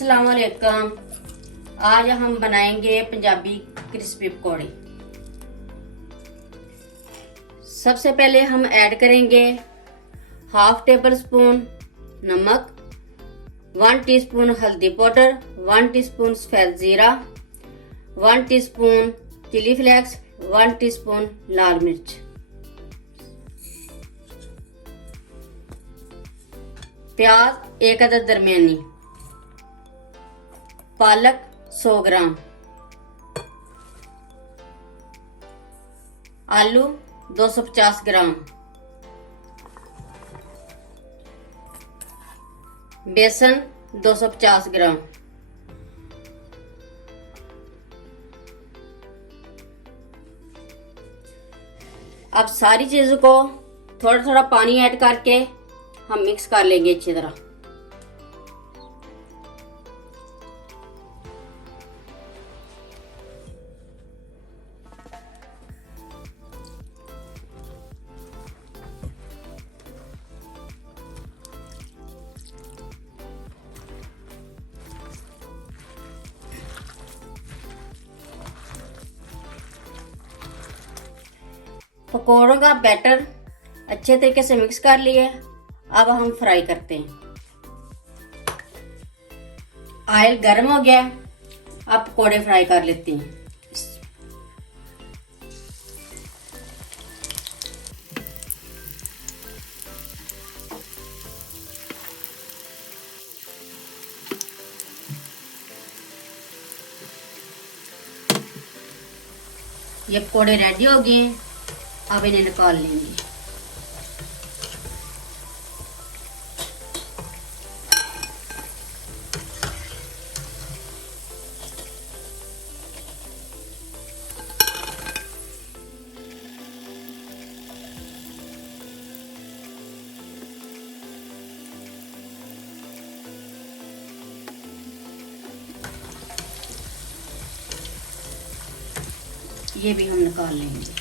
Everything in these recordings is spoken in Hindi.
अस्सलाम वालेकुम। आज हम बनाएंगे पंजाबी क्रिस्पी पकौड़े। सबसे पहले हम ऐड करेंगे हाफ टेबल स्पून नमक, 1 टीस्पून हल्दी पाउडर, 1 टीस्पून सफेद जीरा, 1 टीस्पून चिली फ्लेक्स, 1 टीस्पून लाल मिर्च। प्याज 1 अदद दरमियानी, पालक 100 ग्राम, आलू 250 ग्राम, बेसन 250 ग्राम। अब सारी चीजों को थोड़ा थोड़ा पानी ऐड करके हम मिक्स कर लेंगे अच्छी तरह। पकौड़ों का बैटर अच्छे तरीके से मिक्स कर लिए। अब हम फ्राई करते हैं। ऑयल गर्म हो गया, अब पकौड़े फ्राई कर लेते हैं। ये पकौड़े रेडी हो गए, अब इन्हें निकाल लेंगे। ये भी हम निकाल लेंगे।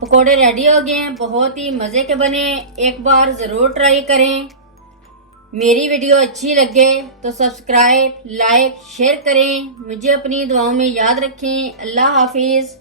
पकोड़े रेडी हो गए हैं, बहुत ही मजे के बने। एक बार जरूर ट्राई करें। मेरी वीडियो अच्छी लगे तो सब्सक्राइब, लाइक, शेयर करें। मुझे अपनी दुआओं में याद रखें। अल्लाह हाफिज।